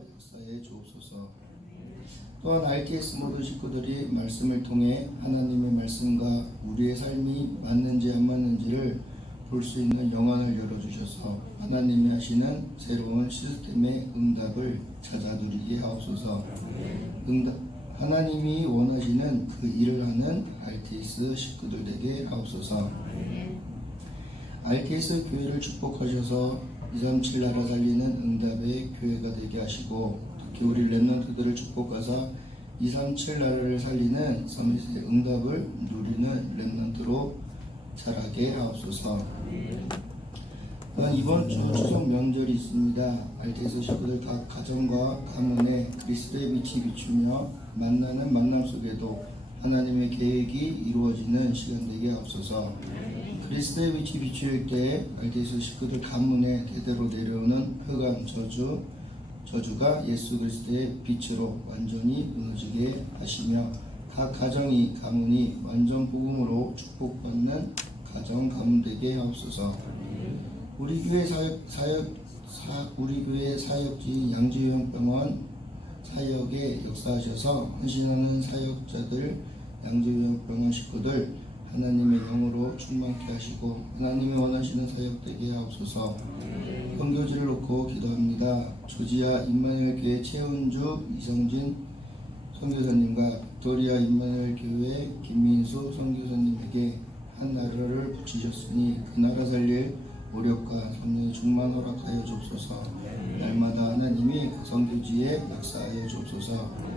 역사에 주옵소서. 또한 RTS 모든 식구들이 말씀을 통해 하나님의 말씀과 우리의 삶이 맞는지 안 맞는지를 볼 수 있는 영안을 열어주셔서 하나님이 하시는 새로운 시스템의 응답을 찾아 누리게 하옵소서. 하나님이 원하시는 그 일을 하는 RTS 식구들 되게 하옵소서. RTS 교회를 축복하셔서 237 나라 살리는 응답의 교회가 되게 하시고, 특히 우리 렘넌트들을 축복하사 237 나라를 살리는 서밋의 응답을 누리는 렘넌트로 자라게 하옵소서. 이번 주 추석 명절이 있습니다. RTS 식구들 각 가정과 가문에 그리스도의 빛이 비추며 만나는 만남 속에도 하나님의 계획이 이루어지는 시간 되게 하옵소서. 그리스도의 빛이 비추일 때 RTS 식구들 가문에 대대로 내려오는 흑암 저주가 예수 그리스도의 빛으로 완전히 무너지게 하시며 각 가정이 가문이 완전 복음으로 축복받는 가정 가문 되게 하옵소서. 우리 교회 사역지 양주요양병원 사역에 역사하셔서 헌신하는 사역자들 양주요양병원 식구들 하나님의 영으로 충만케 하시고 하나님이 원하시는 사역 되게 하옵소서. 선교지를 놓고 기도합니다. 조지아 임마누엘 교회 최은주 이성진 선교사님과 빅토리아 임마누엘 교회 김민수 선교사님에게 한 나라를 붙이셨으니 그 나라 살릴 오력과 성령의 충만 허락하여 주옵소서. 날마다 하나님이 그 선교지에 역사하여 주옵소서.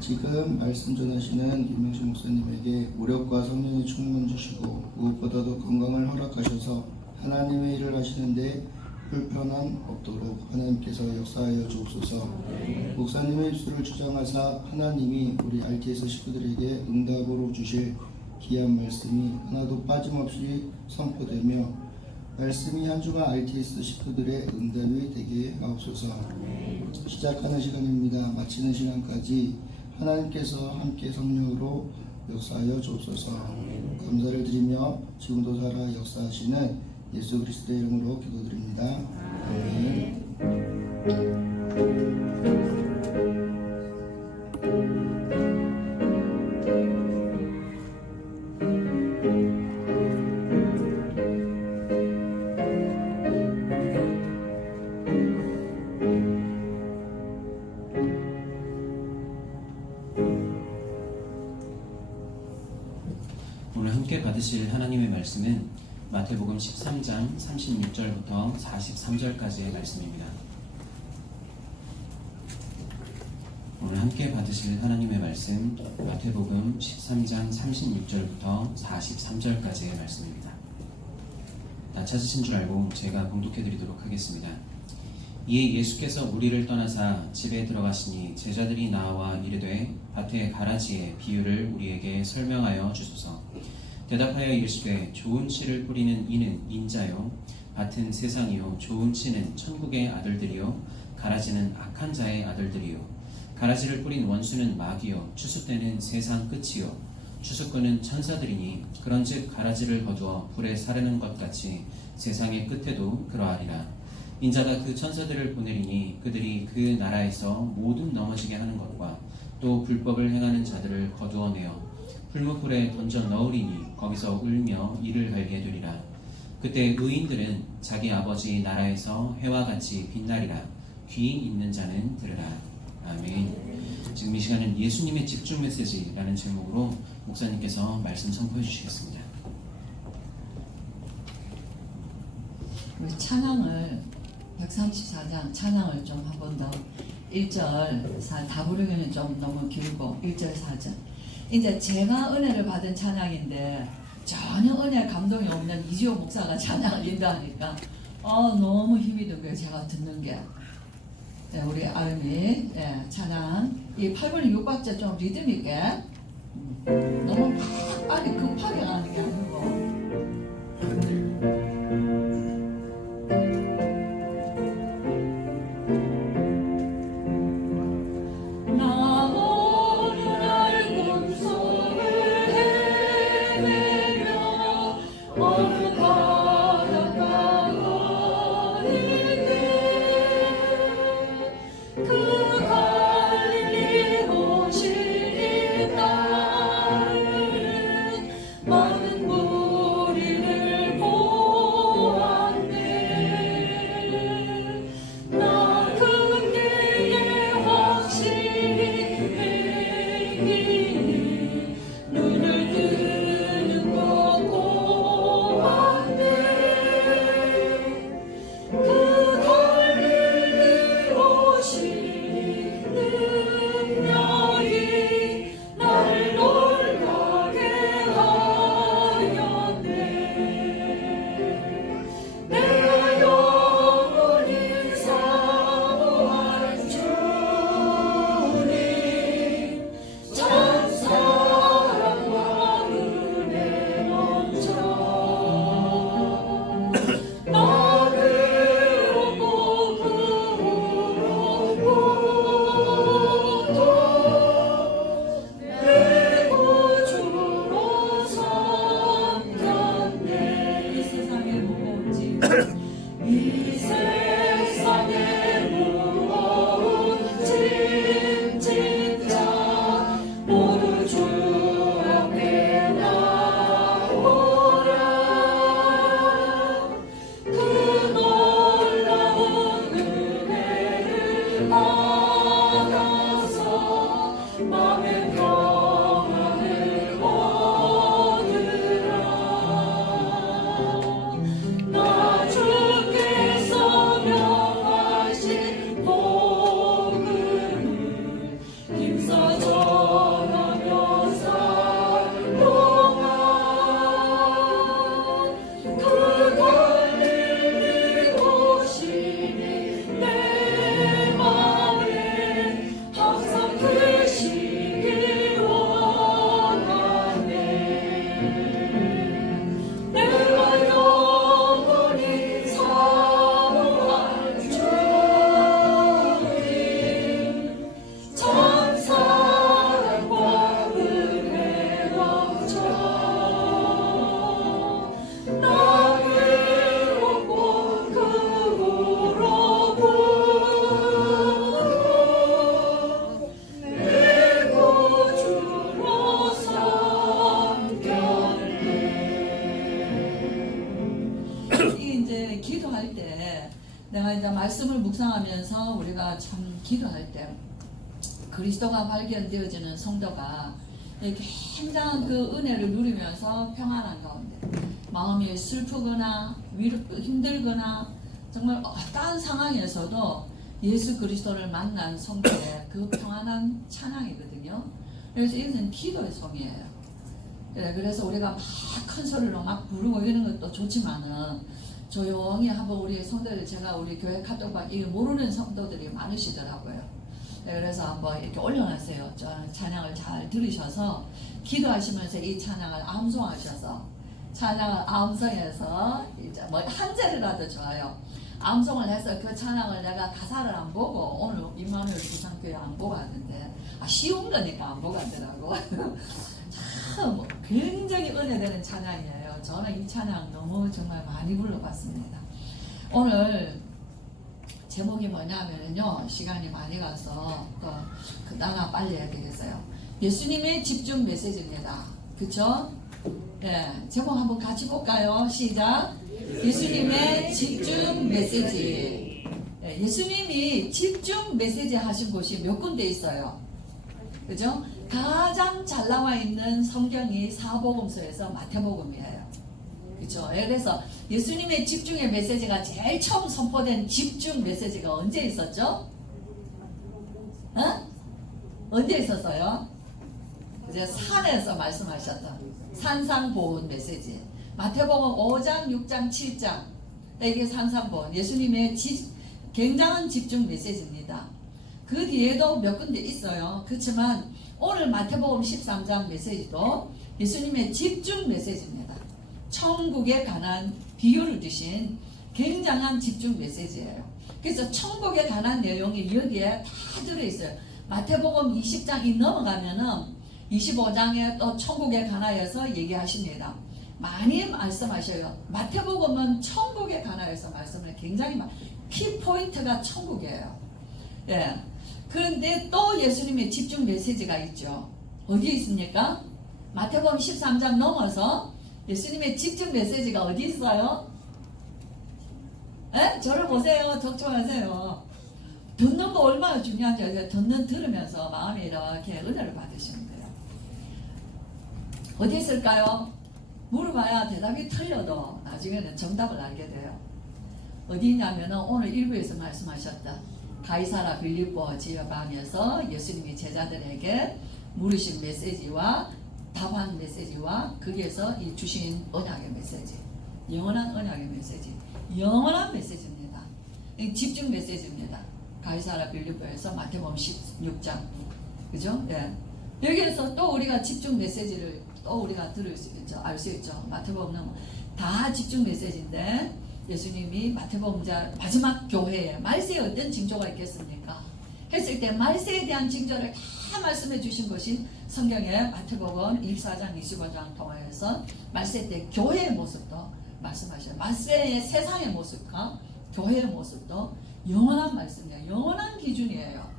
지금 말씀 전하시는 김명식 목사님에게 오력과 성령의 충만 주시고 무엇보다도 건강을 허락하셔서 하나님의 일을 하시는데 불편함 없도록 하나님께서 역사하여 주옵소서. 목사님의 입술을 주장하사 하나님이 우리 RTS 식구들에게 응답으로 주실 귀한 말씀이 하나도 빠짐없이 선포되며 말씀이 한 주간 RTS 식구들의 응답이 되게 하옵소서. 시작하는 시간입니다. 마치는 시간까지 하나님께서 함께 성령으로 역사하여 주옵소서. 감사를 드리며 지금도 살아 역사하시는 예수 그리스도의 이름으로 기도드립니다. 아멘. 오늘 함께 받으실 하나님의 말씀은 마태복음 13장 36절부터 43절까지의 말씀입니다. 오늘 함께 받으실 하나님의 말씀 마태복음 13장 36절부터 43절까지의 말씀입니다. 다 찾으신 줄 알고 제가 봉독해 드리도록 하겠습니다. 이에 예수께서 무리를 떠나사 집에 들어가시니 제자들이 나와 이르되 밭의 가라지의 비유를 우리에게 설명하여 주소서. 대답하여 이르시되 좋은 씨를 뿌리는 이는 인자요 밭은 세상이요 좋은 씨는 천국의 아들들이요 가라지는 악한 자의 아들들이요 가라지를 뿌린 원수는 마귀요 추수 때는 세상 끝이요 추수꾼은 천사들이니 그런즉 가라지를 거두어 불에 사르는 것 같이 세상의 끝에도 그러하리라. 인자가 그 천사들을 보내리니 그들이 그 나라에서 모든 넘어지게 하는 것과 또 불법을 행하는 자들을 거두어내어 풀무불에 던져 넣으리니 거기서 울며 이를 갈게 되리라. 그때 의인들은 자기 아버지 나라에서 해와 같이 빛나리라. 귀 있는 자는 들으라. 아멘. 지금 이 시간은 예수님의 집중 메시지라는 제목으로 목사님께서 말씀 선포해 주시겠습니다. 우리 찬양을 134장 찬양을 좀 한 번 더 1절 다 부르기는 좀 너무 길고 1절 4절 이제 제가 은혜를 받은 찬양인데 전혀 은혜 감동이 없는 이지호 목사가 찬양을 인도하니까 너무 힘이 들고요. 제가 듣는 게 우리 아름이 찬양 이 8분의 6박자 좀 리듬 있게 너무 빨리 급하게 가는 게 아니고 그 갈릴리로 실린 날은 많은 무리를 보았네. 나 그때에 확실히 행위니 눈을 뜨는 것 보았네. 그 갈릴리로 실린 능력이 나를 놀라게 하였네. 내가 영원히 사모할 주님 참 사랑과 은혜 넘쳐 나를 오고 그로부터 내 구주로 섬겼네. 이 세상에 무엇지 이 세상에 무엇 진짜 모두 주 앞에 나오라. 그 놀라운 은혜를 받아서 마음의 평안을 얻으라. 나 주께서 명하신 복음을 힘써 전하며 살 동안 그 갈릴리로 신이 내 맘에 항상 계시길 원하네. 내가 영원히 사모할 주님 참 사랑과 은혜 넘쳐 나를 오고 그로부터 내 구주로 섬겼네. 이제 기도할 때 내가 이제 말씀을 묵상하면서 우리가 참 기도할 때 그리스도가 발견되어지는 성도가 굉장한 그 은혜를 누리면서 평안한 가운데 마음이 슬프거나 힘들거나 정말 어떠한 상황에서도 예수 그리스도를 만난 성도의 그 평안한 찬양이거든요. 그래서 이것은 기도의 성이에요. 그래서 우리가 막 큰 소리로 막 부르고 이런 것도 좋지만은 조용히 한번 우리 성도들, 제가 우리 교회 카톡방 이거 모르는 성도들이 많으시더라고요. 그래서 한번 이렇게 올려놨어요. 저 찬양을 잘 들으셔서 기도하시면서 이 찬양을 암송하셔서 찬양을 암송해서 이제 뭐 한 절이라도 좋아요. 암송을 해서 그 찬양을 내가 가사를 안 보고 오늘 임마누엘 부산교회 안 보고 왔는데 쉬운 거니까 안 보고 왔더라고. 참 굉장히 은혜되는 찬양이에요. 저는 이 찬양 너무 정말 많이 불러봤습니다. 오늘 제목이 뭐냐면요, 시간이 많이 가서 나나 빨리 해야 되겠어요. 예수님의 집중 메시지입니다. 그쵸? 네, 제목 한번 같이 볼까요? 시작. 예수님의 집중 메시지. 네, 예수님이 집중 메시지 하신 곳이 몇 군데 있어요. 그죠? 가장 잘 나와 있는 성경이 사복음서에서 마태복음이에요. 그렇죠? 그래서 예수님의 집중의 메시지가 제일 처음 선포된 집중 메시지가 언제 있었죠? 언제 있었어요? 이제 산에서 말씀하셨던 산상보훈 메시지. 마태복음 5장, 6장, 7장. 이게 산상보훈. 예수님의 굉장한 집중 메시지입니다. 그 뒤에도 몇 군데 있어요. 그렇지만 오늘 마태복음 13장 메시지도 예수님의 집중 메시지입니다. 천국에 관한 비유를 주신 굉장한 집중 메시지예요. 그래서 천국에 관한 내용이 여기에 다 들어있어요. 마태복음 20장이 넘어가면은 25장에 또 천국에 관하여서 얘기하십니다. 많이 말씀하셔요. 마태복음은 천국에 관하여서 말씀을 굉장히 많이, 키포인트가 천국이에요. 예. 그런데 또 예수님의 집중 메시지가 있죠. 어디에 있습니까? 마태복음 13장 넘어서 예수님의 집중 메시지가 어디 있어요? 예? 저를 보세요. 적중하세요. 듣는 거 얼마나 중요한지 들으면서 마음에 이렇게 은혜를 받으시면 돼요. 어디 있을까요? 물어봐야 대답이 틀려도 나중에는 정답을 알게 돼요. 어디 있냐면은 오늘 1부에서 말씀하셨다. 가이사라 빌립보 지역방에서 예수님이 제자들에게 물으신 메시지와 답한 메시지와 거기에서 이 주신 언약의 메시지, 영원한 언약의 메시지, 영원한 메시지입니다. 집중 메시지입니다. 가이사라 빌립보에서 마태복음 16장, 그죠? 예. 여기에서 또 우리가 집중 메시지를 또 우리가 들을 수 있죠, 알 수 있죠. 마태복음은 다 집중 메시지인데 예수님이 마태복음자 마지막 교회에 말세에 어떤 징조가 있겠습니까? 했을 때 말세에 대한 징조를 다 말씀해 주신 것이 성경의 마태복음 24장 25장 통해서 말세 때 교회의 모습도 말씀하셔요. 말세의 세상의 모습과 교회의 모습도 영원한 말씀이에요. 영원한 기준이에요.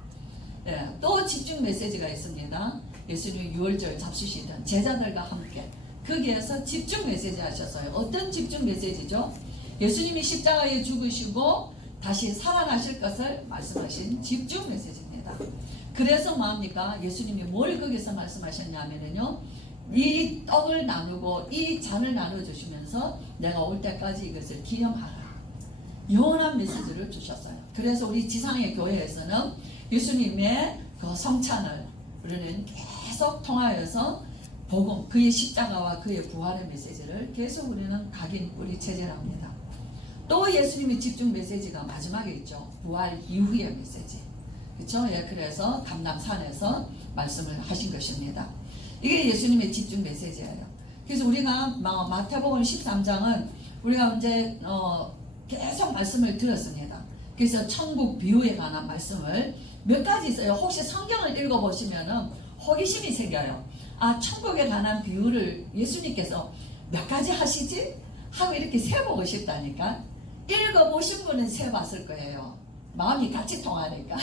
예, 또 집중 메시지가 있습니다. 예수님이 유월절 잡수시던 제자들과 함께 거기에서 집중 메시지 하셨어요. 어떤 집중 메시지죠? 예수님이 십자가에 죽으시고 다시 살아나실 것을 말씀하신 집중 메시지입니다. 그래서 뭐합니까? 예수님이 뭘 거기서 말씀하셨냐면요, 이 떡을 나누고 이 잔을 나눠주시면서 내가 올 때까지 이것을 기념하라. 영원한 메시지를 주셨어요. 그래서 우리 지상의 교회에서는 예수님의 그 성찬을 우리는 계속 통하여서 복음, 그의 십자가와 그의 부활의 메시지를 계속 우리는 각인 뿌리 체질합니다. 또 예수님의 집중 메시지가 마지막에 있죠. 부활 이후의 메시지. 그렇죠? 예, 그래서 감람산에서 말씀을 하신 것입니다. 이게 예수님의 집중 메시지예요. 그래서 우리가 마태복음 13장은 우리가 이제 계속 말씀을 들었습니다. 그래서 천국 비유에 관한 말씀을 몇 가지 있어요. 혹시 성경을 읽어보시면은 호기심이 생겨요. 아, 천국에 관한 비유를 예수님께서 몇 가지 하시지? 하고 이렇게 세보고 싶다니까. 읽어보신 분은 세봤을 거예요. 마음이 같이 통하니까.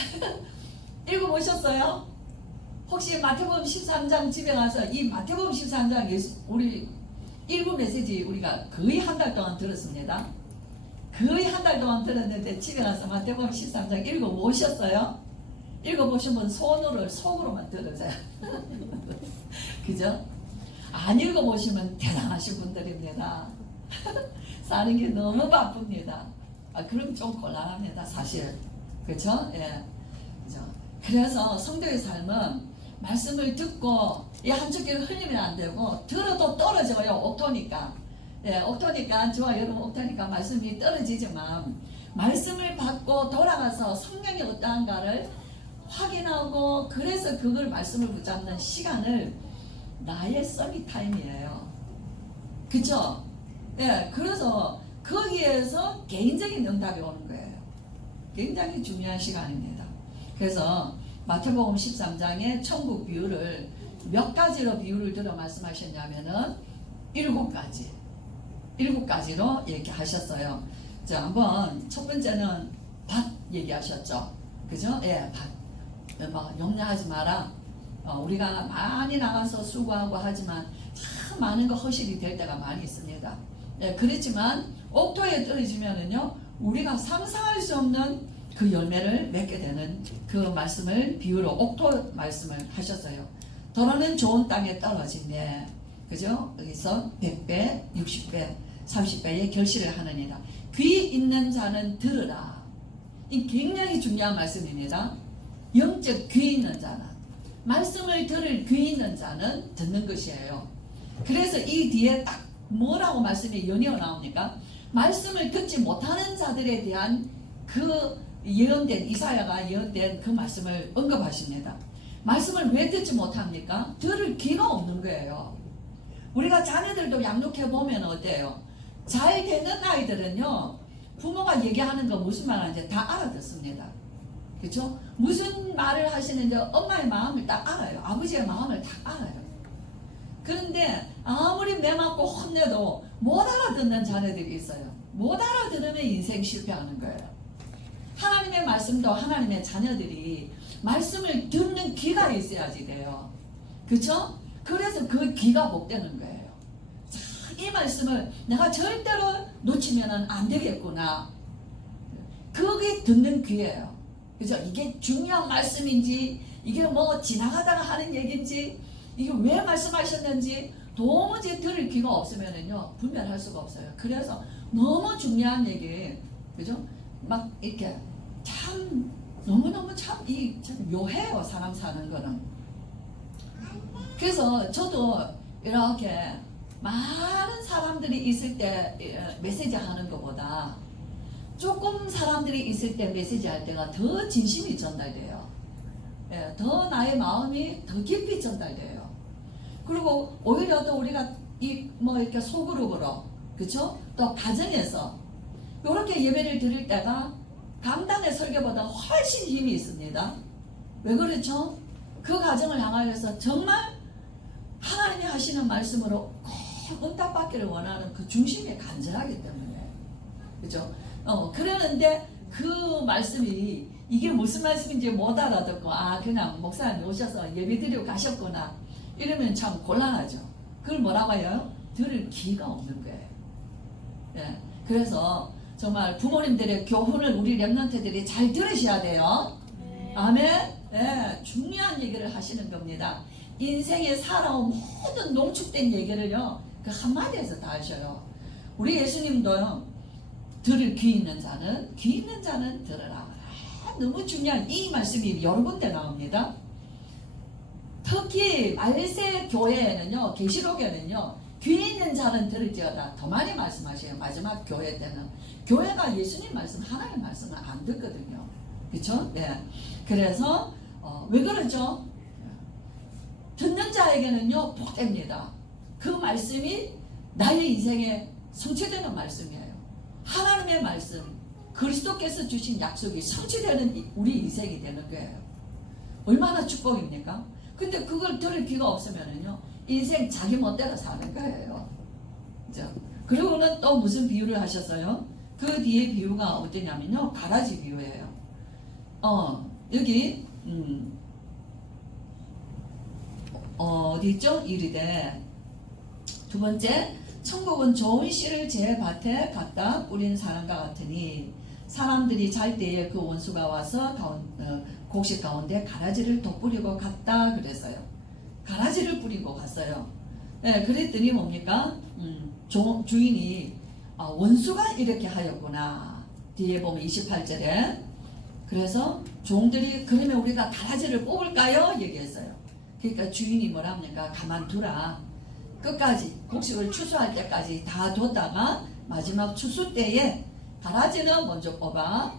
읽어보셨어요? 혹시 마태복음 13장 집에 가서 이 마태복음 13장 우리 일부 메시지 우리가 거의 한 달 동안 들었습니다. 거의 한 달 동안 들었는데 집에 가서 마태복음 13장 읽어보셨어요? 읽어보신 분 손으로 속으로만 들으세요. 그죠? 안 읽어보시면 대단하신 분들입니다. 사는 게 너무 바쁩니다. 그럼 좀 곤란합니다, 사실. 그렇죠? 예. 그죠? 그래서 성도의 삶은 말씀을 듣고 이 한쪽 귀를 흘리면 안 되고 들어도 떨어져요. 옥토니까. 예, 옥토니까 저와 여러분 옥토니까 말씀이 떨어지지만 말씀을 받고 돌아가서 성경이 어떠한가를 확인하고 그래서 그걸 말씀을 붙잡는 시간을 나의 서밋 타임이에요. 그쵸? 예, 그래서 거기에서 개인적인 응답이 오는 거예요. 굉장히 중요한 시간입니다. 그래서 마태복음 13장의 천국 비유를 몇 가지로 비유를 들어 말씀하셨냐면은 7가지로 얘기하셨어요. 자, 한번 첫 번째는 밭 얘기하셨죠. 그죠? 예, 밭. 뭐 염려하지 마라. 우리가 많이 나가서 수고하고 하지만 참 많은 거 허실이 될 때가 많이 있습니다. 예, 그렇지만 옥토에 떨어지면은요, 우리가 상상할 수 없는 그 열매를 맺게 되는 그 말씀을 비유로 옥토 말씀을 하셨어요. 더러는 좋은 땅에 떨어지네. 그죠? 여기서 100배, 60배, 30배의 결실을 하느니라. 귀 있는 자는 들으라. 이 굉장히 중요한 말씀입니다. 영적 귀 있는 자는, 말씀을 들을 귀 있는 자는 듣는 것이에요. 그래서 이 뒤에 딱 뭐라고 말씀이 연이어 나옵니까? 말씀을 듣지 못하는 자들에 대한 그 예언된, 이사야가 예언된 그 말씀을 언급하십니다. 말씀을 왜 듣지 못합니까? 들을 귀가 없는 거예요. 우리가 자녀들도 양육해보면 어때요? 잘 되는 아이들은요, 부모가 얘기하는 거 무슨 말 하는지 다 알아듣습니다. 그렇죠? 무슨 말을 하시는지 엄마의 마음을 딱 알아요. 아버지의 마음을 딱 알아요. 그런데 아무리 매맞고 혼내도 못 알아듣는 자녀들이 있어요. 못 알아들으면 인생 실패하는 거예요. 하나님의 말씀도 하나님의 자녀들이 말씀을 듣는 귀가 있어야지 돼요. 그쵸? 그래서 그 귀가 복되는 거예요. 자, 이 말씀을 내가 절대로 놓치면 안 되겠구나. 그게 듣는 귀예요. 그죠? 이게 중요한 말씀인지, 이게 뭐 지나가다가 하는 얘기인지, 이게 왜 말씀하셨는지 도무지 들을 귀가 없으면은요, 분별할 수가 없어요. 그래서 너무 중요한 얘기, 그죠? 막 이렇게 참, 너무너무 참 묘해요, 사람 사는 거는. 그래서 저도 이렇게 많은 사람들이 있을 때 메시지 하는 것보다 조금 사람들이 있을 때 메시지 할 때가 더 진심이 전달돼요. 예, 더 나의 마음이 더 깊이 전달돼요. 그리고 오히려 또 우리가 이렇게 소그룹으로, 그쵸? 또 가정에서 이렇게 예배를 드릴 때가 강단의 설교보다 훨씬 힘이 있습니다. 왜 그렇죠? 그 가정을 향하여서 정말 하나님이 하시는 말씀으로 꼭 응답받기를 원하는 그 중심이 간절하기 때문에, 그죠? 그러는데 그 말씀이 이게 무슨 말씀인지 못 알아듣고 그냥 목사님 오셔서 예배 드리고 가셨구나 이러면 참 곤란하죠. 그걸 뭐라고 해요? 들을 귀가 없는 거예요. 예, 그래서 정말 부모님들의 교훈을 우리 렘넌트들이 잘 들으셔야 돼요. 아멘. 예, 중요한 얘기를 하시는 겁니다. 인생에 살아온 모든 농축된 얘기를요, 그 한마디에서 다 하셔요. 우리 예수님도요, 들을 귀 있는 자는 들으라. 너무 중요한 이 말씀이 여러 군데 나옵니다. 특히 말세 교회에는요, 계시록에는요, 귀 있는 자는 들을지어다 더 많이 말씀하셔요. 마지막 교회 때는 교회가 예수님 말씀, 하나님 말씀을 안 듣거든요. 그렇죠? 네. 그래서 왜 그러죠? 듣는 자에게는요, 복됩니다. 그 말씀이 나의 인생에 성취되는 말씀이에요. 하나님의 말씀, 그리스도께서 주신 약속이 성취되는 우리 인생이 되는 거예요. 얼마나 축복입니까? 근데 그걸 들을 귀가 없으면은요, 인생 자기 멋대로 사는 거예요. 그죠? 그리고는 또 무슨 비유를 하셨어요? 그 뒤에 비유가 어떠냐면요, 가라지 비유예요. 여기 어디 있죠? 이르되 두 번째, 천국은 좋은 씨를 제 밭에 갖다 뿌린 사람과 같으니 사람들이 잘 때에 그 원수가 와서 곡식 가운데 가라지를 돋뿌리고 갔다 그랬어요. 가라지를 뿌리고 갔어요. 네, 그랬더니 뭡니까? 주인이 원수가 이렇게 하였구나. 뒤에 보면 28절에 그래서 종들이 그러면 우리가 가라지를 뽑을까요? 얘기했어요. 그러니까 주인이 뭐라 합니까? 가만두라. 끝까지 곡식을 추수할 때까지 다 뒀다가 마지막 추수 때에 가라지는 먼저 뽑아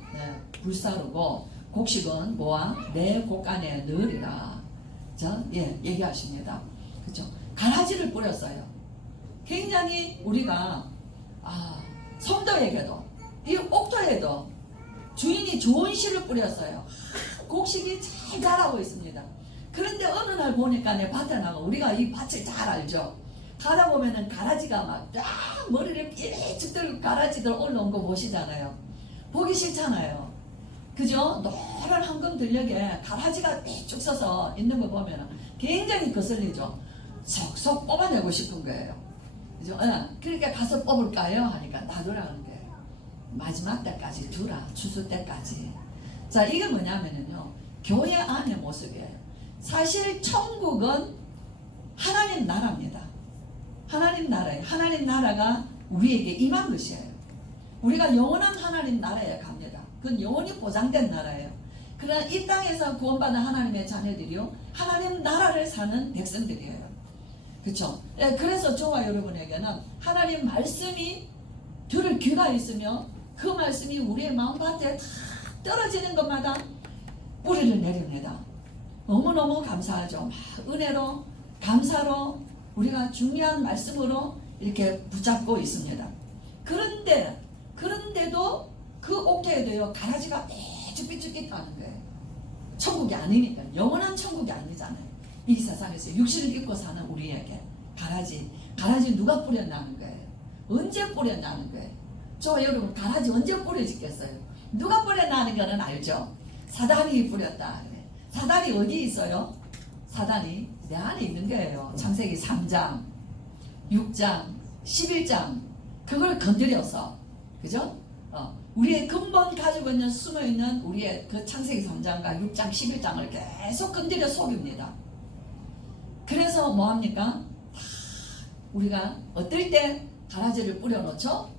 불사르고 곡식은 모아 내 곡간에 넣으리라. 자, 얘기하십니다. 그렇죠? 가라지를 뿌렸어요. 굉장히 우리가 성도에게도 이 옥토에도 주인이 좋은 씨를 뿌렸어요. 곡식이 잘 자라고 있습니다. 그런데 어느 날 보니까 내 밭에 나가 우리가 이 밭을 잘 알죠. 가다 보면은 가라지가 막 머리를 삐쭉 들고 가라지들 올라온 거 보시잖아요. 보기 싫잖아요. 그죠? 노란 황금 들녘에 가라지가 삐쭉 서서 있는 거 보면은 굉장히 거슬리죠. 속속 뽑아내고 싶은 거예요. 그죠? 그러니까 가서 뽑을까요? 하니까 놔두라는 거예요. 마지막 때까지 두라. 추수 때까지. 자, 이게 뭐냐면은요, 교회 안의 모습이에요. 사실 천국은 하나님 나라입니다. 하나님 나라예요. 하나님 나라가 우리에게 임한 것이에요. 우리가 영원한 하나님 나라에 갑니다. 그건 영원히 보장된 나라예요. 그러나 이 땅에서 구원받은 하나님의 자녀들이요, 하나님 나라를 사는 백성들이에요. 그렇죠? 그래서 저와 여러분에게는 하나님 말씀이 들을 귀가 있으며 그 말씀이 우리의 마음밭에 다 떨어지는 것마다 뿌리를 내립니다. 너무너무 감사하죠. 은혜로, 감사로 우리가 중요한 말씀으로 이렇게 붙잡고 있습니다. 그런데도 그 옥토에도요, 가라지가 삐쭉삐쭉 있다는 거예요. 천국이 아니니까. 영원한 천국이 아니잖아요. 이 세상에서 육신을 입고 사는 우리에게 가라지 누가 뿌렸나는 거예요. 언제 뿌렸나는 거예요. 저 여러분, 가라지 언제 뿌려지겠어요? 누가 뿌렸나 하는 거는 알죠. 사단이 뿌렸다. 사단이 어디 있어요? 사단이 내 안에 있는 거예요. 창세기 3장, 6장, 11장 그걸 건드려서 그죠? 우리의 근본 가지고 있는 숨어있는 우리의 그 창세기 3장과 6장, 11장을 계속 건드려 속입니다. 그래서 뭐합니까? 우리가 어떨 때 가라지를 뿌려놓죠?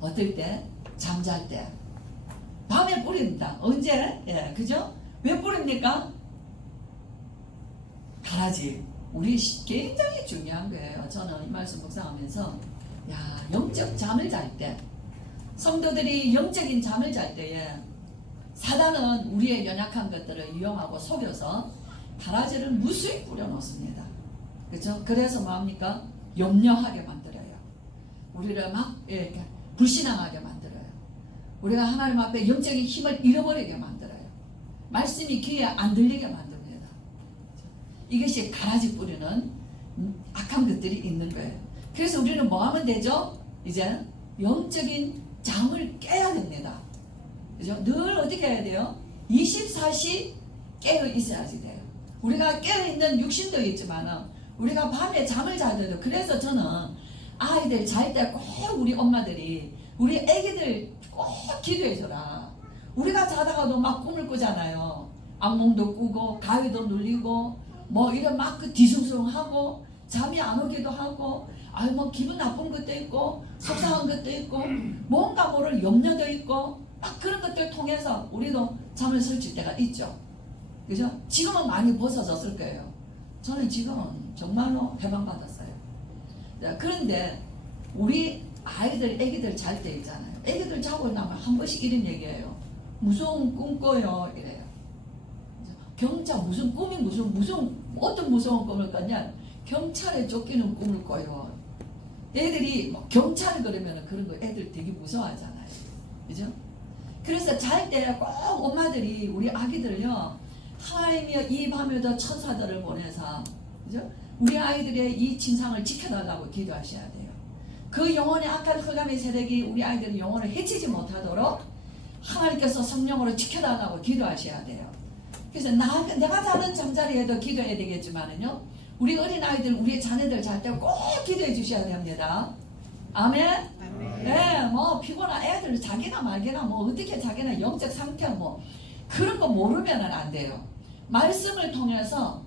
어떨 때? 잠잘 때. 밤에 뿌립니다. 언제? 예, 그죠? 왜 뿌립니까? 가라지. 우리 굉장히 중요한 거예요. 저는 이 말씀 묵상하면서 영적 잠을 잘 때, 성도들이 영적인 잠을 잘 때에 사단은 우리의 연약한 것들을 이용하고 속여서 가라지를 무수히 뿌려놓습니다. 그렇죠? 그래서 뭐합니까? 염려하게 만들어요. 우리를 막 이렇게 불신앙하게 만들어요. 우리가 하나님 앞에 영적인 힘을 잃어버리게 만들어요. 말씀이 귀에 안 들리게 만듭니다. 이것이 가라지 뿌리는 악한 것들이 있는 거예요. 그래서 우리는 뭐 하면 되죠? 이제 영적인 잠을 깨야 됩니다. 그죠? 늘 어떻게 해야 돼요? 24시 깨어 있어야지 돼요. 우리가 깨어있는 육신도 있지만 우리가 밤에 잠을 자더라도 그래서 저는 아이들 잘 때 꼭 우리 엄마들이 우리 애기들 꼭 기도해줘라. 우리가 자다가도 막 꿈을 꾸잖아요. 악몽도 꾸고 가위도 눌리고 뭐 이런 막 그 뒤숭숭하고 잠이 안 오기도 하고 뭐 기분 나쁜 것도 있고 속상한 것도 있고 뭔가 모를 염려도 있고 막 그런 것들 통해서 우리도 잠을 설칠 때가 있죠. 그죠? 지금은 많이 벗어졌을 거예요. 저는 지금은 정말로 해방받았어요. 그런데 우리 아이들, 애기들 잘 때 있잖아요. 애기들 자고 나면 한 번씩 이런 얘기해요. 무서운 꿈 꿔요. 이래요. 경찰 무슨 꿈이 무슨 어떤 무서운 꿈을 꿨냐? 경찰에 쫓기는 꿈을 꿔요. 애들이 뭐 경찰 그러면 그런 거 애들 되게 무서워하잖아요. 그죠? 그래서 잘 때 꼭 엄마들이 우리 아기들을요, 하나님이 이 밤에도 천사들을 보내서, 그죠? 우리 아이들의 이 진상을 지켜달라고 기도하셔야 돼요. 그 영혼의 악한 흑암의 세력이 우리 아이들의 영혼을 해치지 못하도록 하나님께서 성령으로 지켜달라고 기도하셔야 돼요. 그래서 내가 자는 잠자리에도 기도해야 되겠지만은요, 우리 어린아이들, 우리 자녀들 잘 때 꼭 기도해 주셔야 됩니다. 아멘? 네, 뭐 피곤한 애들 자기나 말기나 뭐 어떻게 자기나 영적 상태 뭐 그런 거 모르면 안 돼요. 말씀을 통해서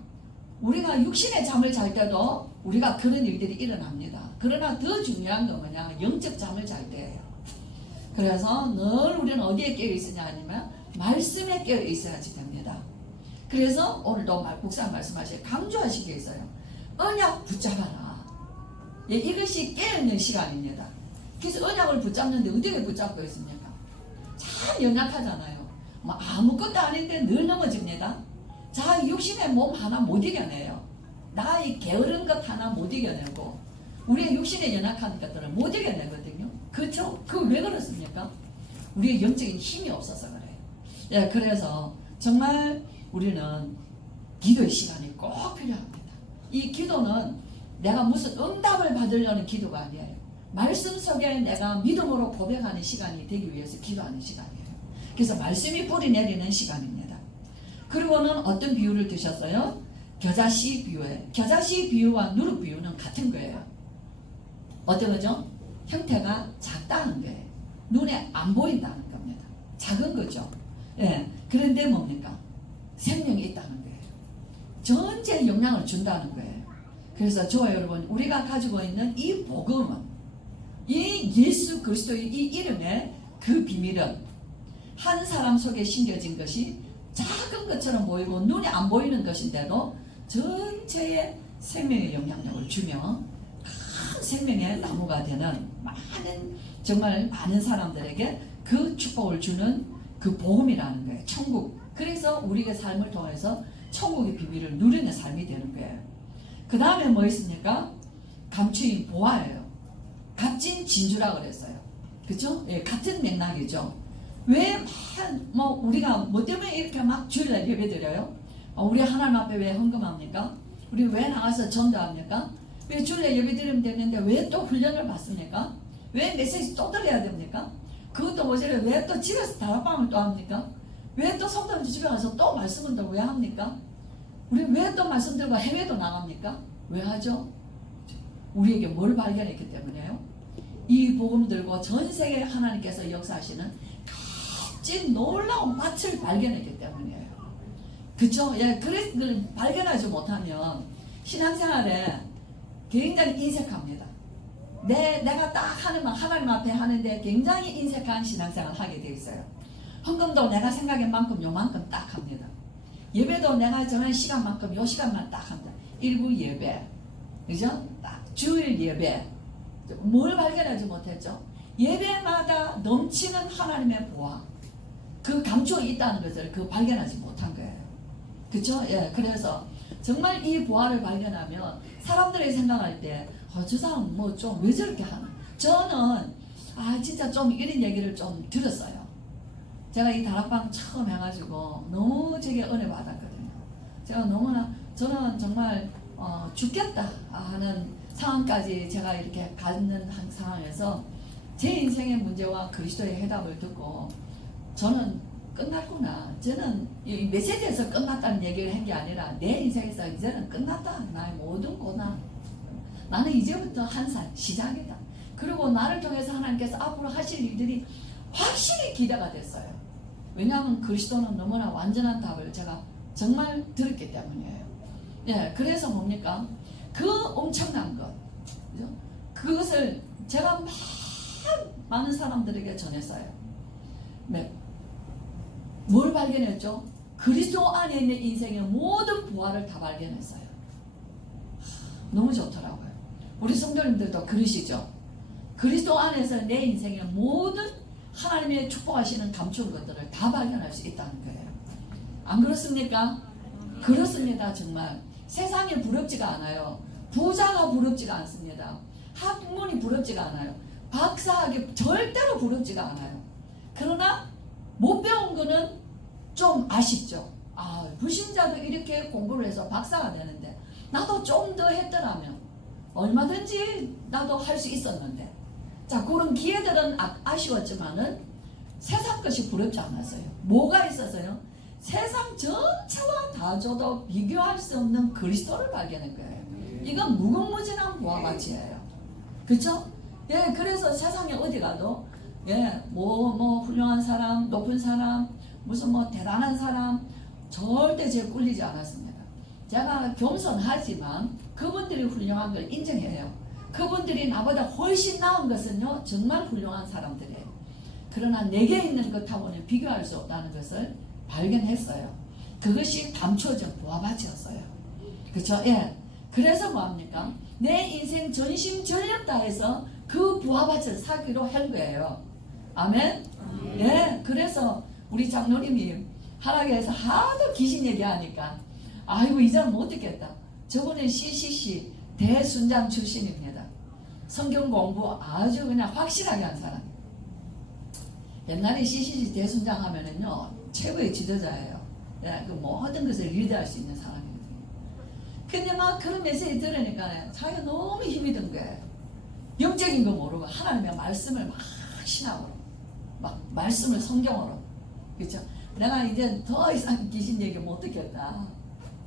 우리가 육신의 잠을 잘 때도 우리가 그런 일들이 일어납니다. 그러나 더 중요한 건 뭐냐? 영적 잠을 잘 때예요. 그래서 늘 우리는 어디에 깨어 있으냐 아니면 말씀에 깨어 있어야지 됩니다. 그래서 오늘도 목사님 말씀하시게 강조하시게 있어요. 언약 붙잡아라. 예, 이것이 깨어있는 시간입니다. 그래서 언약을 붙잡는데 어떻게 붙잡고 있습니까? 참 연약하잖아요. 뭐 아무것도 아닌데 늘 넘어집니다. 자, 육신의 몸 하나 못 이겨내요. 나의 게으른 것 하나 못 이겨내고 우리의 육신의 연약한 것들을 못 이겨내거든요. 그렇죠? 그 왜 그렇습니까? 우리의 영적인 힘이 없어서 그래요. 예, 그래서 정말 우리는 기도의 시간이 꼭 필요합니다. 이 기도는 내가 무슨 응답을 받으려는 기도가 아니에요. 말씀 속에 내가 믿음으로 고백하는 시간이 되기 위해서 기도하는 시간이에요. 그래서 말씀이 뿌리 내리는 시간입니다. 그리고는 어떤 비유를 드셨어요? 겨자씨 비유에. 겨자씨 비유와 누룩 비유는 같은 거예요. 어떤 거죠? 형태가 작다는 거예요. 눈에 안 보인다는 겁니다. 작은 거죠. 예. 그런데 뭡니까? 생명이 있다는 거예요. 전체 영향을 준다는 거예요. 그래서 저와 여러분, 우리가 가지고 있는 이 복음은, 이 예수 그리스도의 이 이름의 그 비밀은 한 사람 속에 심겨진 것이 작은 것처럼 보이고 눈에 안 보이는 것인데도 전체에 생명의 영향력을 주며 큰 생명의 나무가 되는 정말 많은 사람들에게 그 축복을 주는 그 복음이라는 거예요. 천국. 그래서 우리의 삶을 통해서 천국의 비밀을 누리는 삶이 되는 거예요. 그 다음에 뭐 있습니까? 감추인 보화예요. 값진 진주라 그랬어요. 그죠? 예, 같은 맥락이죠. 왜 우리가 뭐 때문에 이렇게 막 주일날 예배 드려요? 우리 하나님 앞에 왜 헌금합니까? 우리 왜 나가서 전도합니까? 왜 주일날 예배 드리면 되는데 왜 또 훈련을 받습니까? 왜 메시지 또 드려야 됩니까? 그것도 뭐지래 왜 또 집에서 다락방을 또 합니까? 왜 또 성도님 집에 가서 또 말씀을 들고 왜 합니까? 우리 왜 또 말씀 들고 해외도 나갑니까? 왜 하죠? 우리에게 뭘 발견했기 때문에요? 이 복음 들고 전 세계에 하나님께서 역사하시는 값진 놀라운 맛을 발견했기 때문이에요. 그쵸? 예, 그래서 그걸 발견하지 못하면 신앙생활에 굉장히 인색합니다. 내가 딱 하나님 앞에 하는데 굉장히 인색한 신앙생활을 하게 되어 있어요. 헌금도 내가 생각한 만큼 요만큼 딱 합니다. 예배도 내가 정한 시간만큼 요 시간만 딱 합니다. 일부 예배, 그죠? 딱 주일 예배. 뭘 발견하지 못했죠? 예배마다 넘치는 하나님의 보화, 그 감추어 있다는 것을 그 발견하지 못한 거예요. 그쵸? 예, 그래서 정말 이 보화를 발견하면 사람들이 생각할 때 저 사람 뭐 좀 왜 저렇게 하나? 저는 진짜 좀 이런 얘기를 좀 들었어요. 제가 이 다락방 처음 해가지고 너무 제게 은혜 받았거든요. 제가 너무나 저는 정말 죽겠다 하는 상황까지 제가 이렇게 갖는 한 상황에서 제 인생의 문제와 그리스도의 해답을 듣고 저는 끝났구나. 저는 이 메시지에서 끝났다는 얘기를 한 게 아니라 내 인생에서 이제는 끝났다. 나의 모든 고난. 나는 이제부터 한 살 시작이다. 그리고 나를 통해서 하나님께서 앞으로 하실 일들이 확실히 기대가 됐어요. 왜냐하면 그리스도는 너무나 완전한 답을 제가 정말 들었기 때문이에요. 예, 그래서 뭡니까? 그 엄청난 것, 그죠? 그것을 제가 많은 사람들에게 전했어요. 네. 뭘 발견했죠? 그리스도 안에 있는 인생의 모든 부활을 다 발견했어요. 너무 좋더라고요. 우리 성도님들도 그러시죠? 그리스도 안에서 내 인생의 모든 하나님의 축복하시는 감추는 것들을 다 발견할 수 있다는 거예요. 안 그렇습니까? 그렇습니다. 정말 세상에 부럽지가 않아요. 부자가 부럽지가 않습니다. 학문이 부럽지가 않아요. 박사학위 절대로 부럽지가 않아요. 그러나 못 배운 거는 좀 아쉽죠. 불신자도 이렇게 공부를 해서 박사가 되는데 나도 좀 더 했더라면 얼마든지 나도 할 수 있었는데, 자, 그런 기회들은 아쉬웠지만은 세상 것이 부럽지 않았어요. 뭐가 있었어요? 세상 전체와 다 줘도 비교할 수 없는 그리스도를 발견한 거예요. 이건 무궁무진한 보화가치예요. 그쵸? 예, 그래서 세상에 어디 가도 뭐 훌륭한 사람, 높은 사람, 무슨 뭐 대단한 사람 절대 제가 꿀리지 않았습니다. 제가 겸손하지만 그분들이 훌륭한 걸 인정해요. 그분들이 나보다 훨씬 나은 것은요 정말 훌륭한 사람들이에요. 그러나 내게 있는 것하고는 비교할 수 없다는 것을 발견했어요. 그것이 감춰진 보화밭이었어요. 그렇죠? 예. 그래서 뭐합니까? 내 인생 전심 전력 다해서 그 보화밭을 사기로 한 거예요. 아멘? 예. 그래서 우리 장로님이 하락에서 하도 귀신 얘기하니까 아이고 이제는 못 듣겠다. 저분은 CCC 대순장 출신입니다. 성경 공부 아주 그냥 확실하게 한 사람. 옛날에 CCC 대순장 하면은요 최고의 지도자예요. 그 모든 것을 리드할 수 있는 사람이거든요. 근데 막 그런 메시지 들으니까 자기가 너무 힘이 든 거예요. 영적인 거 모르고 하나님의 말씀을 막 신학으로 막 말씀을 성경으로, 그렇죠? 내가 이제 더 이상 귀신 얘기 못 듣겠다.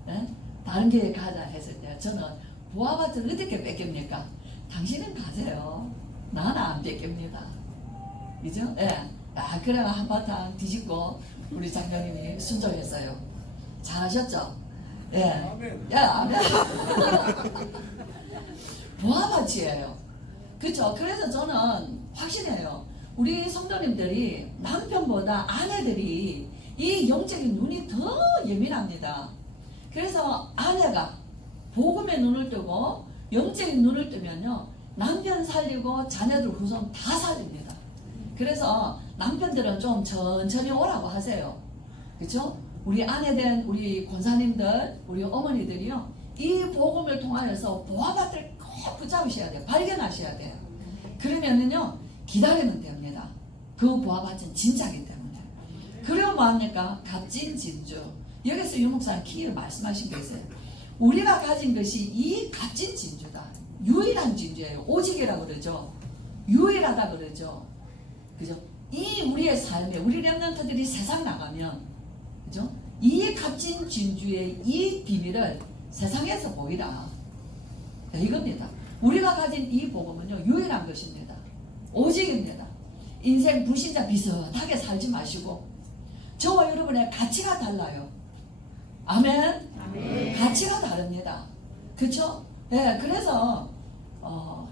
예? 다른 교회 가자 했을 때 저는 부하밭을 어떻게 뺏깁니까? 당신은 가세요. 나는 안 뺏깁니다. 그죠? 예. 그래가 한바탕 뒤집고 우리 장로님이 순종했어요. 잘하셨죠? 예. 아멘. 부하밭이에요. 그렇죠? 그래서 저는 확신해요. 우리 성도님들이 남편보다 아내들이 이 영적인 눈이 더 예민합니다. 그래서 아내가 복음의 눈을 뜨고 영적인 눈을 뜨면요 남편 살리고 자녀들 후손 다 살립니다. 그래서 남편들은 좀 천천히 오라고 하세요. 그렇죠? 우리 아내된 우리 권사님들, 우리 어머니들이요 이 복음을 통하여서 보화밭을 꼭 붙잡으셔야 돼요. 발견하셔야 돼요. 그러면은요 기다리면 됩니다. 그 보화밭은 진짜기 때문에. 그리고 뭐합니까? 값진 진주. 여기서 유목사님 키를 말씀하신 게 있어요. 우리가 가진 것이 이 값진 진주다. 유일한 진주예요. 오직이라고 그러죠. 유일하다 그러죠. 그죠? 이 우리의 삶에 우리 렘넌트들이 세상 나가면, 그죠? 이 값진 진주의 이 비밀을 세상에서 보이라. 네, 이겁니다. 우리가 가진 이 복음은요, 유일한 것입니다. 오직입니다. 인생 불신자 비슷하게 살지 마시고, 저와 여러분의 가치가 달라요. 아멘. 아멘. 가치가 다릅니다. 그렇죠? 예, 그래서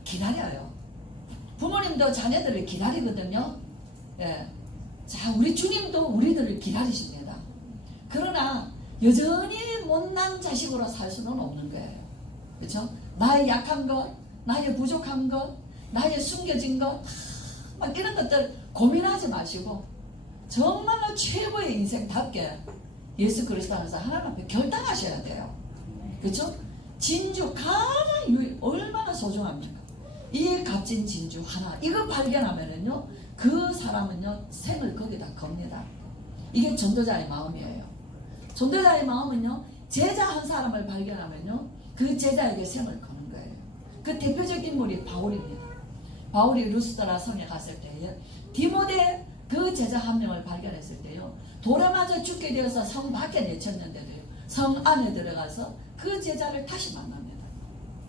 기다려요. 부모님도 자녀들을 기다리거든요. 예, 자, 우리 주님도 우리들을 기다리십니다. 그러나 여전히 못난 자식으로 살 수는 없는 거예요. 그렇죠? 나의 약한 것, 나의 부족한 것, 나의 숨겨진 것, 막 이런 것들 고민하지 마시고 정말로 최고의 인생답게 예수 그리스도 안에서 하나님 앞에 결단하셔야 돼요. 그렇죠? 진주 가장 얼마나 소중합니까? 이 값진 진주 하나 이거 발견하면은요, 그 사람은요 생을 거기다 겁니다. 이게 전도자의 마음이에요. 전도자의 마음은요, 제자 한 사람을 발견하면요 그 제자에게 생을 거는 거예요. 그 대표적 인물이 바울입니다. 바울이 루스드라 성에 갔을 때에 디모데 그 제자 한 명을 발견했을 때요, 돌에 맞아 죽게 되어서 성 밖에 내쳤는데도요, 성 안에 들어가서 그 제자를 다시 만납니다.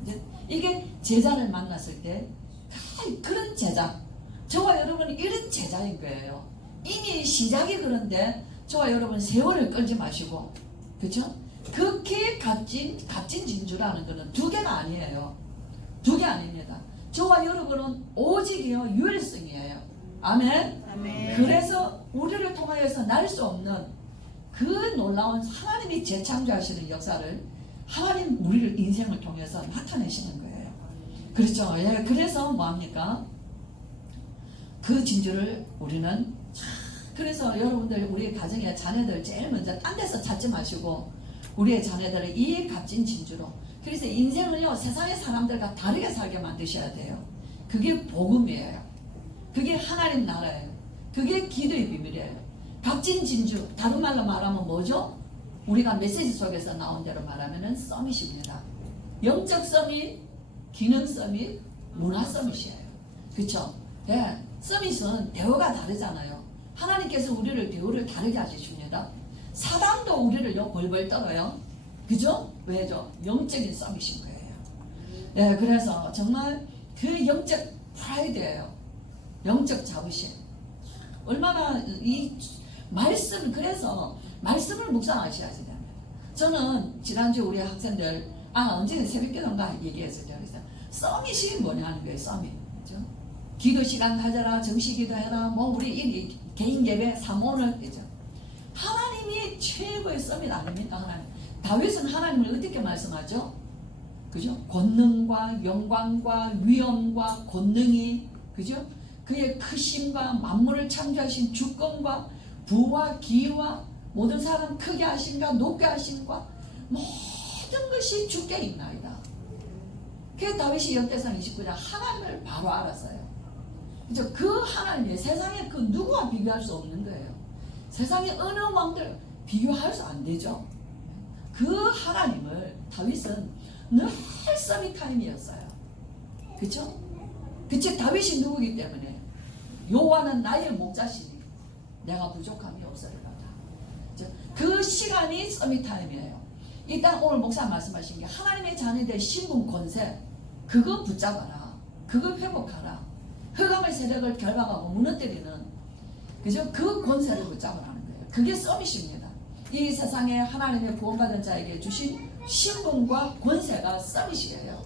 이제 이게 제자를 만났을 때 그런 제자, 저와 여러분이 이런 제자인 거예요. 이미 시작이 그런데 저와 여러분 세월을 끌지 마시고, 그렇죠? 극히 값진 진주라는 것은 두 개가 아니에요. 두 개 아닙니다. 저와 여러분은 오직이요 유일성이에요. 아멘. 아멘. 그래서 우리를 통하여서 날 수 없는 그 놀라운 하나님이 재창조하시는 역사를 하나님 우리를 인생을 통해서 나타내시는 거예요. 그렇죠? 예, 그래서 뭐합니까? 그 진주를 우리는, 그래서 여러분들 우리 가정의 자녀들 제일 먼저 딴 데서 찾지 마시고 우리의 자녀들을 이 값진 진주로, 그래서 인생을요 세상의 사람들과 다르게 살게 만드셔야 돼요. 그게 복음이에요. 그게 하나님 나라예요. 그게 기도의 비밀이에요. 값진 진주, 다른 말로 말하면 뭐죠? 우리가 메시지 속에서 나온 대로 말하면은 서밋입니다. 영적 서밋, 기능 서밋, 문화 서밋이에요. 그렇죠? 예, 서밋은 대우가 다르잖아요. 하나님께서 우리를 대우를 다르게 하십니다. 사단도 우리를요 벌벌 떨어요. 그죠? 왜죠? 영적인 서밋인 거예요. 예, 그래서 정말 그 영적 프라이드예요. 영적 자부심. 얼마나 이 말씀, 그래서 말씀을 묵상하셔야 됩니다. 저는 지난주 우리 학생들 언제는 새벽기도인가 얘기했을 때 그랬어요. 서밋이 뭐냐는 거예요. 서밋. 그죠? 기도 시간 가져라, 정시기도 해라, 뭐 우리 개인 예배 사모를, 그죠? 하나님이 최고의 서밋 아닙니까? 하나님. 다윗은 하나님을 어떻게 말씀하죠? 그죠? 권능과 영광과 위엄과 권능이, 그죠? 그의 크심과 만물을 창조하신 주권과 부와 기와 모든 사람 크게 하신가 높게 하신가 모든 것이 주께 있나이다. 그래서 다윗이 역대상 29장 하나님을 바로 알았어요. 그죠? 그 하나님이 세상에 그 누구와 비교할 수 없는 거예요. 세상에 어느 왕들 비교할 수 안 되죠. 그 하나님을 다윗은 늘 서밋타임이었어요. 그쵸? 그치? 다윗이 누구기 때문에 여호와는 나의 목자시니 내가 부족함이 없으리로다. 그 시간이 서밋타임이에요. 일단 오늘 목사 말씀하신 게 하나님의 자녀들 신분 권세, 그거 붙잡아라. 그거 회복하라. 흑암의 세력을 결박하고 무너뜨리는, 그죠? 그 권세를 붙잡으라는 거예요. 그게 서밋입니다. 이 세상에 하나님의 구원받은 자에게 주신 신분과 권세가 서밋이에요.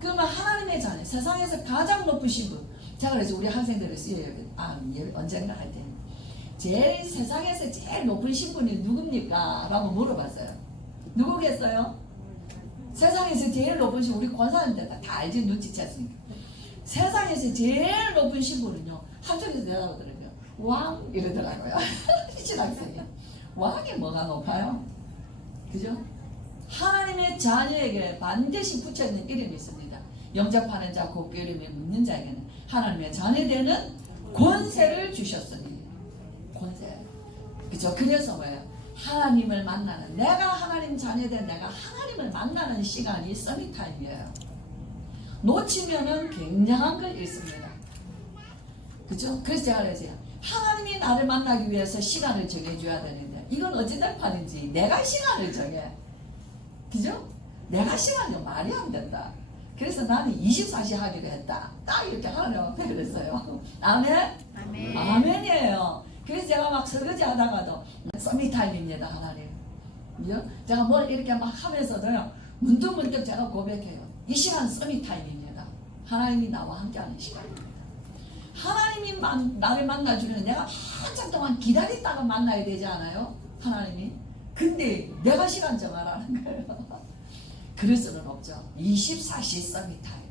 그러면 하나님의 자녀, 세상에서 가장 높은 신분. 제가 그래서 우리 학생들을 언젠가 할 때 제일 세상에서 제일 높은 신분이 누굽니까? 라고 물어봤어요. 누구겠어요? 세상에서 제일 높은 신분, 우리 권사님들 다 알지, 눈치챘으니까. 세상에서 제일 높은 신분은요, 한쪽에서 대답하더라고요. 왕 이러더라고요. 신학생이. 왕이 뭐가 높아요? 그죠? 하나님의 자녀에게 반드시 붙여있는 이름이 있습니다. 영접하는 자 곧 그 이름에 묻는 자에게는 하나님의 자녀되는 권세를 주셨으니. 권세. 그죠? 그래서 뭐예요? 하나님을 만나는, 내가 하나님 자녀된 내가 하나님을 만나는 시간이 서밋타임이에요. 놓치면은 굉장한 걸 잃습니다. 그죠? 그래서 제가 그랬어요. 하나님이 나를 만나기 위해서 시간을 정해줘야 되는데 이건 어찌된 판인지 내가 시간을 정해. 그죠? 내가 시간이 말이 안 된다. 그래서 나는 24시 하기로 했다. 딱 이렇게 하나님 앞에 그랬어요. 아멘? 아멘. 아멘이에요. 그래서 제가 막 설거지 하다가도 서밋 타임입니다, 하나님. 그죠? 제가 뭘 이렇게 막 하면서도요, 문득문득 제가 고백해요. 이 시간 서밋 타임입니다. 하나님이 나와 함께하는 시간입니다. 하나님이 나를 만나주면 내가 한참 동안 기다렸다가 만나야 되지 않아요? 하나님이. 근데 내가 시간 정하라는 거예요. 그럴 수는 없죠. 24시 서밋 타임.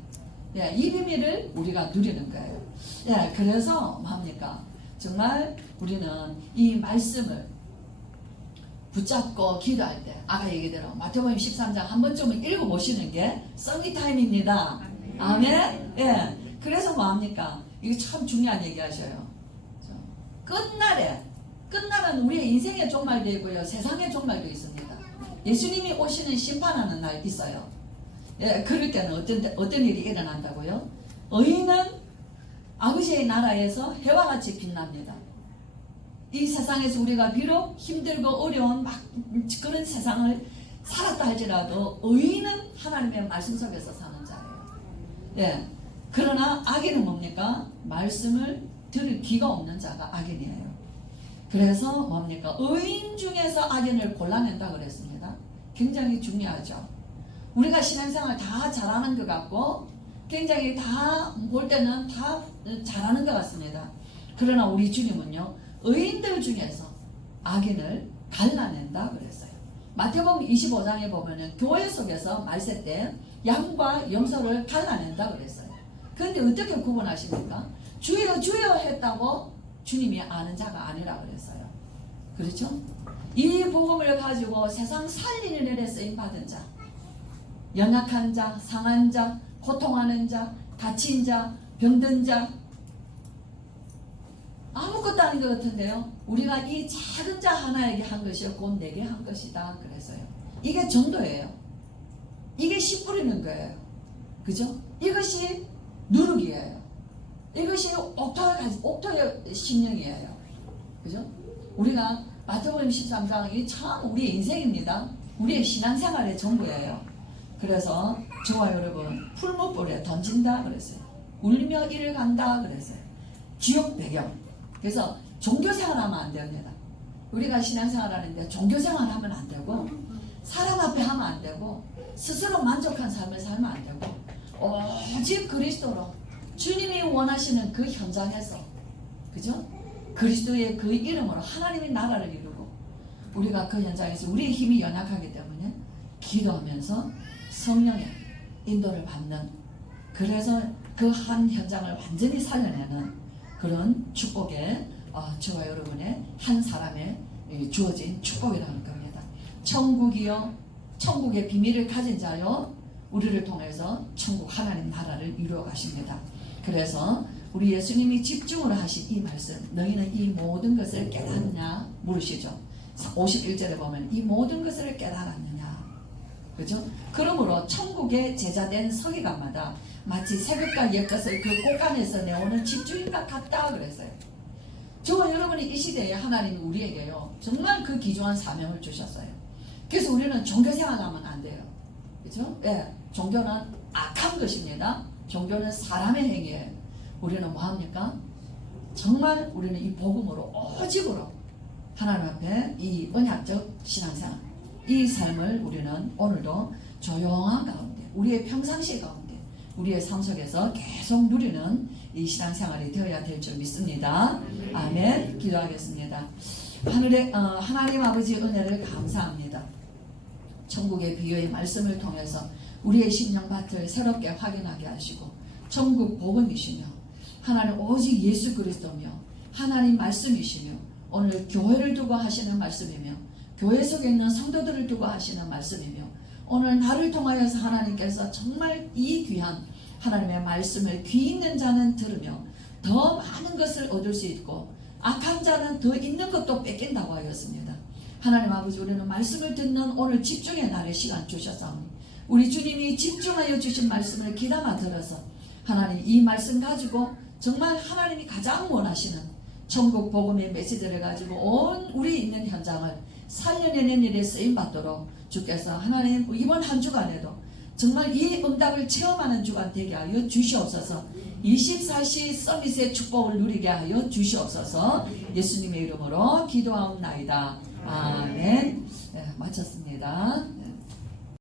예, 이 비밀을 우리가 누리는 거예요. 예, 그래서 뭡니까? 정말 우리는 이 말씀을 붙잡고 기도할 때 아까 얘기대로 마태복음 13장 한 번쯤은 읽어보시는 게 서밋 타임입니다. 아멘. 예. 그래서 뭐합니까? 이거 참 중요한 얘기 하셔요. 끝날은 우리의 인생의 종말도 있고요, 세상의 종말도 있습니다. 예수님이 오시는 심판하는 날 있어요. 예, 그럴 때는 어떤 일이 일어난다고요? 의인은 아버지의 나라에서 해와 같이 빛납니다. 이 세상에서 우리가 비록 힘들고 어려운 막 그런 세상을 살았다 할지라도 의인은 하나님의 말씀 속에서 사는 자예요. 예. 그러나 악인은 뭡니까? 말씀을 들을 귀가 없는 자가 악인이에요. 그래서 뭡니까? 의인 중에서 악인을 골라낸다 그랬습니다. 굉장히 중요하죠. 우리가 신앙생활 다 잘하는 것 같고 굉장히 다 볼 때는 다 잘하는 것 같습니다. 그러나 우리 주님은요, 의인들 중에서 악인을 갈라낸다 그랬어요. 마태복음 25장에 보면은 교회 속에서 말세 때 양과 염소를 갈라낸다 그랬어요. 그런데 어떻게 구분하십니까? 주여 주여 했다고 주님이 아는 자가 아니라 그랬어요. 그렇죠? 이 복음을 가지고 세상 살리는 일에 쓰임 받은 자, 연약한 자, 상한 자, 고통하는 자, 다친 자, 병든 자, 아무것도 아닌 것 같은데요. 우리가 이 작은 자 하나에게 한 것이 곧 내게 한 것이다 그래서요. 이게 정도예요. 이게 씨 뿌리는 거예요. 그죠? 이것이 누룩이에요. 이것이 옥토의 심령이에요. 그죠? 우리가 마태복음 13장이 참 우리의 인생입니다. 우리의 신앙생활의 전부예요. 그래서 저와 여러분 풀무불에 던진다 그랬어요. 울며 이를 간다 그랬어요. 지옥 배경. 그래서 종교생활하면 안 됩니다. 우리가 신앙생활하는데 종교생활하면 안 되고 사람 앞에 하면 안 되고 스스로 만족한 삶을 살면 안 되고 오직 그리스도로 주님이 원하시는 그 현장에서, 그죠? 그리스도의 그 이름으로 하나님의 나라를 이루고 우리가 그 현장에서 우리의 힘이 연약하기 때문에 기도하면서 성령의 인도를 받는, 그래서 그 한 현장을 완전히 살려내는 그런 축복에 저와 여러분의 한 사람의 주어진 축복이라는 겁니다. 천국이요, 천국의 비밀을 가진 자요, 우리를 통해서 천국 하나님 나라를 이루어 가십니다. 그래서 우리 예수님이 집중으로 하신 이 말씀, 너희는 이 모든 것을 깨닫느냐 물으시죠. 51절에 보면 이 모든 것을 깨달았느냐, 그죠? 그러므로 천국의 제자된 서기관마다 마치 새벽과 옛것을 그 꽃간에서 내오는 집주인과 같다 그랬어요. 저와 여러분이 이 시대에 하나님이 우리에게요 정말 그 귀중한 사명을 주셨어요. 그래서 우리는 종교생활하면 안 돼요. 그죠? 예, 종교는 악한 것입니다. 종교는 사람의 행위예요. 우리는 뭐합니까? 정말 우리는 이 복음으로 오직으로 하나님 앞에 이 언약적 신앙생활, 이 삶을 우리는 오늘도 조용한 가운데, 우리의 평상시 가운데, 우리의 삶 속에서 계속 누리는 이 신앙생활이 되어야 될 줄 믿습니다. 아멘. 기도하겠습니다. 하나님 아버지 은혜를 감사합니다. 천국의 비유의 말씀을 통해서 우리의 심령밭을 새롭게 확인하게 하시고 천국 복음이시며 하나님 오직 예수 그리스도며 하나님 말씀이시며 오늘 교회를 두고 하시는 말씀이며 교회 속에 있는 성도들을 두고 하시는 말씀이며 오늘 나를 통하여서 하나님께서 정말 이 귀한 하나님의 말씀을 귀 있는 자는 들으며 더 많은 것을 얻을 수 있고 악한 자는 더 있는 것도 뺏긴다고 하였습니다. 하나님 아버지, 우리는 말씀을 듣는 오늘 집중의 날의 시간 주셨사오니 우리 주님이 집중하여 주신 말씀을 귀담아 들어서 하나님 이 말씀 가지고 정말 하나님이 가장 원하시는 천국 복음의 메시지를 가지고 온 우리 있는 현장을 살려내는 일에 쓰임 받도록 주께서 하나님 이번 한 주간에도 정말 이 응답을 체험하는 주간 되게 하여 주시옵소서. 24시 서밋의 축복을 누리게 하여 주시옵소서. 예수님의 이름으로 기도하옵나이다. 아멘. 네, 마쳤습니다. 네.